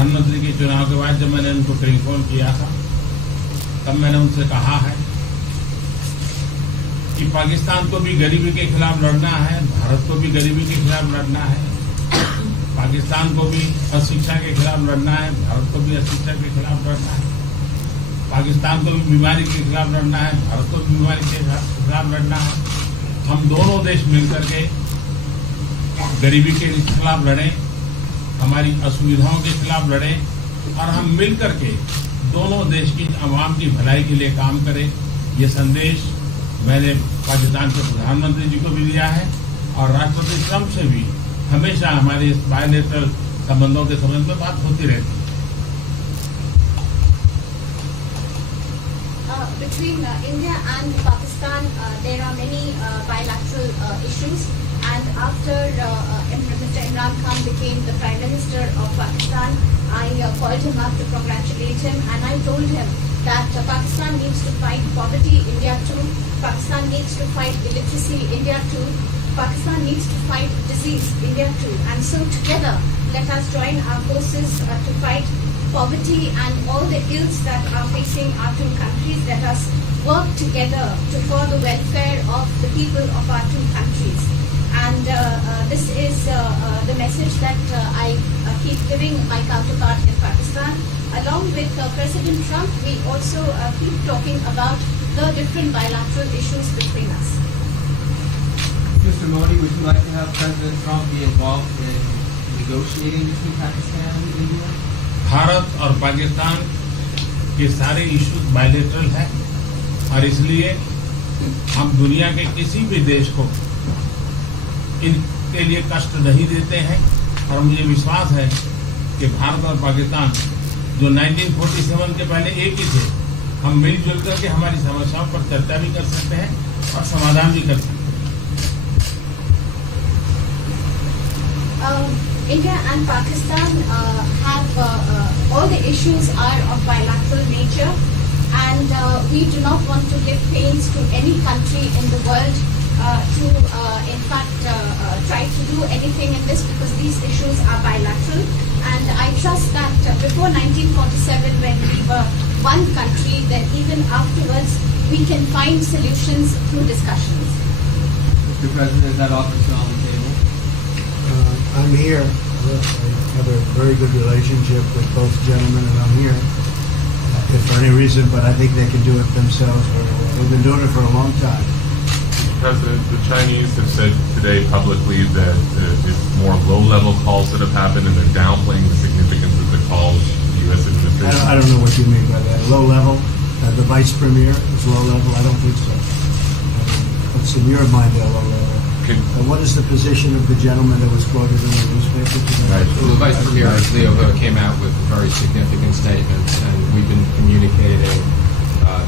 प्रधानमंत्री के चुनाव के बाद जब मैंने उनको टेलीफोन किया था तब मैंने उनसे कहा है कि पाकिस्तान को भी गरीबी के खिलाफ लड़ना है, भारत को भी गरीबी के खिलाफ लड़ना है, पाकिस्तान को भी अशिक्षा के खिलाफ लड़ना है, भारत को भी अशिक्षा के खिलाफ लड़ना है, पाकिस्तान को भी बीमारी के खिलाफ लड़ना है, भारत को भी बीमारी के खिलाफ लड़ना है। हम दोनों देश मिलकर के गरीबी के खिलाफ लड़ें, हमारी असुविधाओं के खिलाफ लड़ें और हम मिलकर के दोनों देश की आवाम की भलाई के लिए काम करें। ये संदेश मैंने पाकिस्तान के प्रधानमंत्री जी को भी दिया है और राष्ट्रपति ट्रंप से भी हमेशा हमारे इस बायलैटरल संबंधों के संबंध में बात होती रहती है। Between India and Pakistan, there are many bilateral issues. And after Mr. Imran Khan became the Prime Minister of Pakistan, I called him up to congratulate him, and I told him that Pakistan needs to fight poverty, India too. Pakistan needs to fight illiteracy, India too. Pakistan needs to fight disease, India too. And so together, let us join our forces to fight poverty and all the ills that are facing our two countries. Let us work together for the welfare of the people of our two countries. And this is the message that I keep giving my counterpart in Pakistan. Along with President Trump, we also keep talking about the different bilateral issues between us. Mr. Modi, would you like to have President Trump be involved in negotiating between Pakistan and India? Bharat और पाकिस्तान के सारे issues bilateral हैं और इसलिए हम दुनिया के किसी भी देश को इनके लिए कष्ट नहीं देते हैं और मुझे विश्वास है कि भारत और पाकिस्तान जो 1947 के पहले एक ही थे, हम मिलजुल करके हमारी समस्याओं पर चर्चा भी कर सकते हैं और समाधान भी कर सकते हैं। India and Pakistan have all the issues are of bilateral nature, and we do not want to give pains to any country in the world to in fact try to do anything in this, because these issues are bilateral. And I trust that before 1947, when we were one country, then even afterwards we can find solutions through discussions. Mr. President, is that offer still on the table? I'm here. I have a very good relationship with both gentlemen, and I'm here if for any reason, but I think they can do it themselves very well. They've been doing it for a long time. President, the Chinese have said today publicly that it's more low-level calls that have happened, and they're downplaying the significance of the calls the U.S. administration. I don't know what you mean by that. Low level? The vice premier is low level? I don't think so. What's in your mind, they're low level? What is the position of the gentleman that was quoted in the newspaper today? Right. Well, the Vice Premier Leo came out with very significant statements, and we've been communicating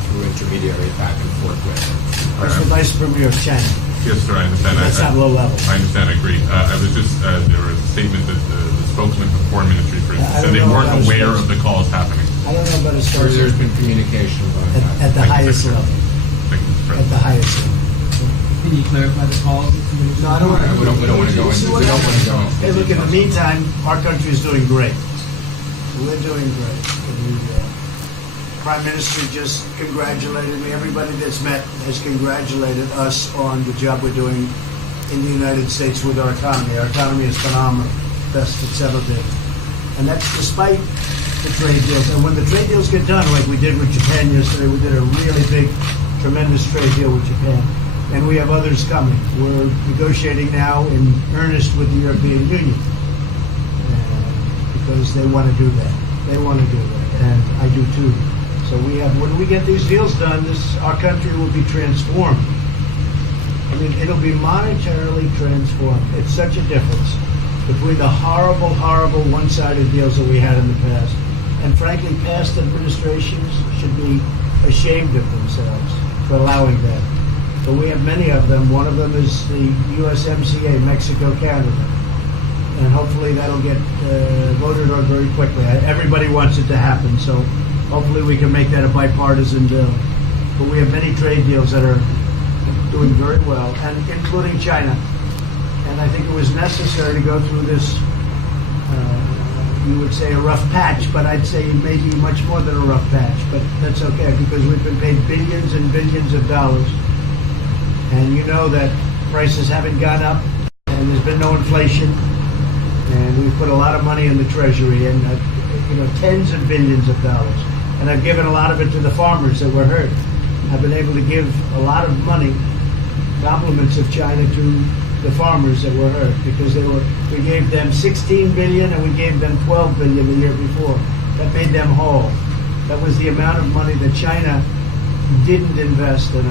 through intermediaries back and forth with him. That's the Vice Premier of China. Yes, sir, I understand. That's not low level. I understand, I agree. I was just, there was a statement that the spokesman from the Foreign Ministry, for instance, said they weren't aware of the calls happening. I don't know about his There's been communication at the highest level. Thank you, Mr. At the President. highest level. Can you clarify the calls? No, I don't want to. We don't want to go into. We don't want to go into. Hey, look, in the meantime, our country is doing great. We're doing great. The Prime Minister just congratulated me. Everybody that's met has congratulated us on the job we're doing in the United States with our economy. Our economy is phenomenal, best it's ever been. And that's despite the trade deals. And when the trade deals get done, like we did with Japan yesterday, we did a really big, tremendous trade deal with Japan. And we have others coming. We're negotiating now in earnest with the European Union because they want to do that. They want to do that, and I do too. So we have. When we get these deals done, our country will be transformed. I mean, it'll be monetarily transformed. It's such a difference between the horrible, horrible one-sided deals that we had in the past. And frankly, past administrations should be ashamed of themselves for allowing that. But we have many of them. One of them is the USMCA, Mexico-Canada. And hopefully that'll get voted on very quickly. Everybody wants it to happen, so hopefully we can make that a bipartisan bill. But we have many trade deals that are doing very well, and including China. And I think it was necessary to go through this you would say a rough patch, but I'd say maybe much more than a rough patch. But that's okay because we've been paid billions and billions of dollars. And you know that prices haven't gone up and there's been no inflation. And we've put a lot of money in the treasury and, tens of billions of dollars. And I've given a lot of it to the farmers that were hurt. I've been able to give a lot of money, compliments of China to the farmers that were hurt because we gave them 16 billion and we gave them 12 billion the year before. That made them whole. That was the amount of money that China didn't invest in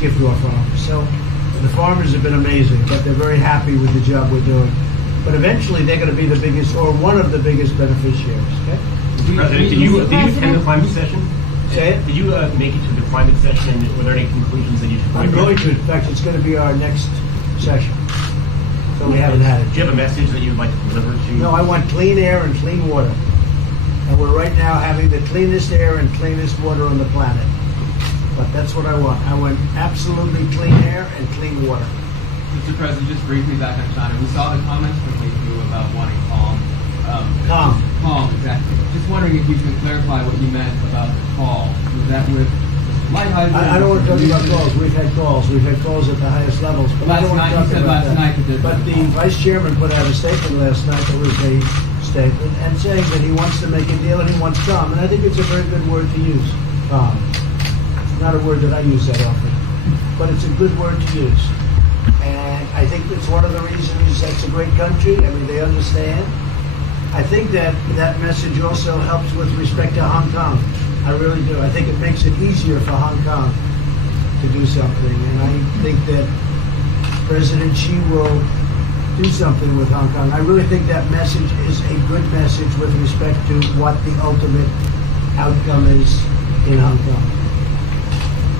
give to our farmers. So the farmers have been amazing, but they're very happy with the job we're doing. But eventually they're going to be the biggest or one of the biggest beneficiaries. Okay? Mr. President, did you attend the climate session? Say it? Did you make it to the climate session? Were there any conclusions that you took away I'm from going it? to. In fact, it's going to be our next session. So we haven't had it. Do you have a message that you would like to deliver to? No, I want clean air and clean water. And we're right now having the cleanest air and cleanest water on the planet. But that's what I want. I want absolutely clean air and clean water. Mr. President, just briefly back on China, we saw the comments from you about wanting calm. Calm. Calm, exactly. Just wondering if you could clarify what you meant about the call. Was that with Lighthizer? I don't want to talk about calls. We've had calls. We've had calls at the highest levels. But I don't want to talk about that. But the vice chairman put out a statement last night that was a statement and saying that he wants to make a deal and he wants calm. And I think it's a very good word to use. Calm. It's not a word that I use that often, but it's a good word to use. And I think it's one of the reasons that's a great country. I mean, they understand. I think that message also helps with respect to Hong Kong. I really do. I think it makes it easier for Hong Kong to do something. And I think that President Xi will do something with Hong Kong. I really think that message is a good message with respect to what the ultimate outcome is in Hong Kong.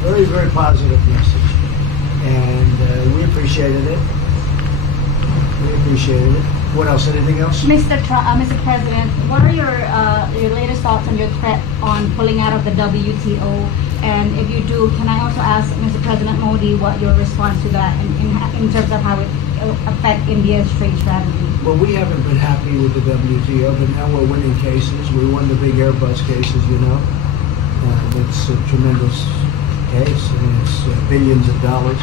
Very, very positive message. And we appreciated it. We appreciated it. What else? Anything else? Mr. President, what are your latest thoughts on your threat on pulling out of the WTO? And if you do, can I also ask Mr. President Modi what your response to that in terms of how it affect India's trade strategy? Well, we haven't been happy with the WTO, but now we're winning cases. We won the big Airbus cases, you know. It's a tremendous case. I mean, it's billions of dollars.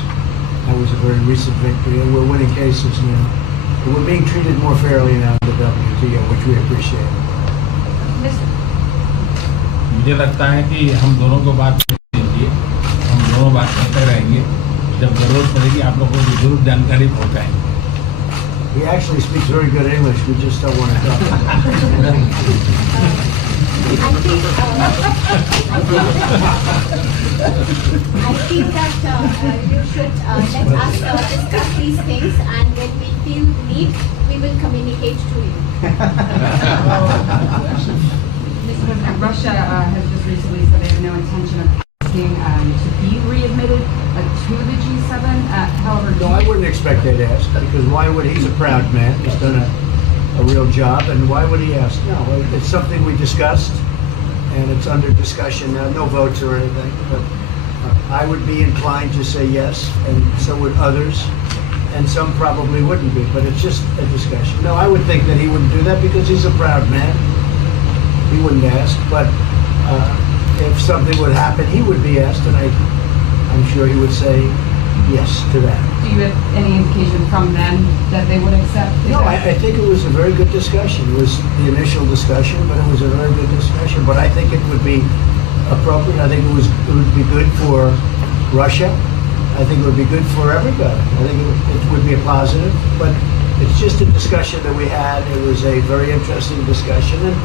That was a very recent victory, and we're winning cases now. We're being treated more fairly now in the WTO, which we appreciate. मुझे लगता है कि हम दोनों को बात कीजिए, हम दोनों बात करते रहेंगे. जब जरूरत पड़ेगी आप लोगों को जरूर जानकारी पहुंचाएंगे. He actually speaks very good English. We just don't want to talk about it. I feel that you should let us discuss these things, and when we feel the need, we will communicate to you. Mr. President, Russia has just recently said they have no intention of asking to be readmitted to the G7. However, No, I wouldn't expect they'd ask, because why would he's a proud man. He's done a real job, and why would he ask? No, it's something we discussed, and it's under discussion now. No votes or anything, but I would be inclined to say yes, and so would others, and some probably wouldn't be, but it's just a discussion. No, I would think that he wouldn't do that because he's a proud man. He wouldn't ask, but if something would happen, he would be asked, and I'm sure he would say yes to that. do you have any indication from them that they would accept? No, I think it was a very good discussion. It was the initial discussion, but it was a very good discussion. But I think it would be appropriate. I think it would be good for Russia. I think it would be good for everybody. I think it would be a positive. But it's just a discussion that we had. It was a very interesting discussion and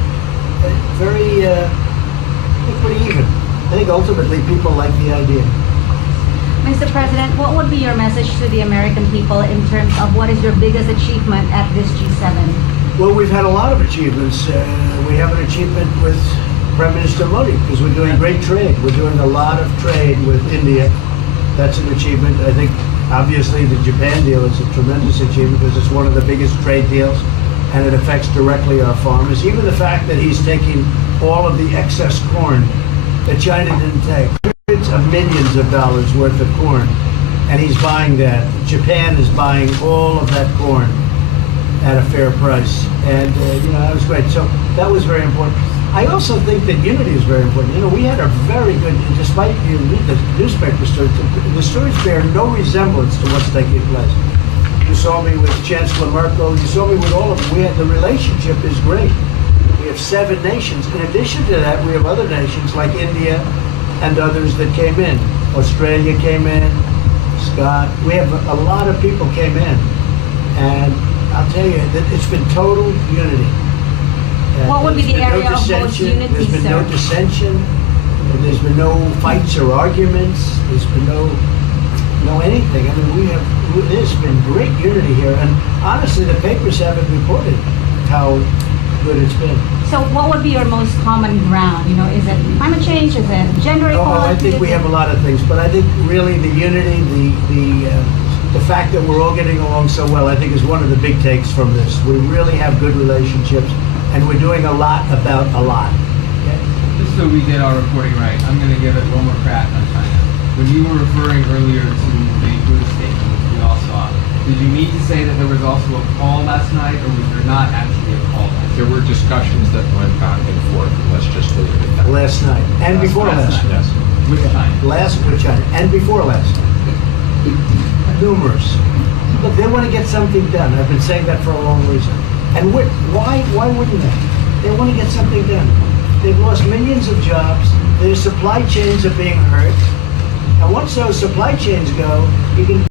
very pretty even. I think ultimately people like the idea. Mr. President, what would be your message to the American people in terms of what is your biggest achievement at this G7? Well, we've had a lot of achievements. We have an achievement with Prime Minister Modi because we're doing great trade. We're doing a lot of trade with India. That's an achievement. I think obviously the Japan deal is a tremendous achievement because it's one of the biggest trade deals and it affects directly our farmers. Even the fact that he's taking all of the excess corn that China didn't take. Hundreds of millions of dollars worth of corn, and he's buying that. Japan is buying all of that corn, at a fair price. And, that was great. So that was very important. I also think that unity is very important. We had a very good, despite you read the newspaper stories, the stories bear no resemblance to what's taking place. You saw me with Chancellor Merkel. You saw me with all of them. The relationship is great. We have 7 nations. In addition to that, we have other nations like India and others that came in. Australia came in. Scott. We have a lot of people came in. And I'll tell you that it's been total unity. What would be the There's been area of most dissension. unity, There's been no sir? dissension. There's been no fights or arguments. There's been no anything. I mean, there's been great unity here. And honestly, the papers haven't reported how good it's been. So what would be your most common ground? Is it climate change? Is it gender equality? I think we have a lot of things, but I think really the unity, the fact that we're all getting along so well, I think is one of the big takes from this. We really have good relationships, and we're doing a lot about a lot. Okay? Just so we get our reporting right, I'm going to give it one more crack on China. When you were referring earlier to the food statement, which we all saw, did you mean to say that there was also a call last night, or was there not actually a call last night? There were discussions that went back and forth, and let's just leave it at that. Last night, and before last night. Yes. With China? With China, and before last night. Numerous. Look, they want to get something done. I've been saying that for a long reason. And why wouldn't they? They want to get something done. They've lost millions of jobs. Their supply chains are being hurt. And once those supply chains go, you can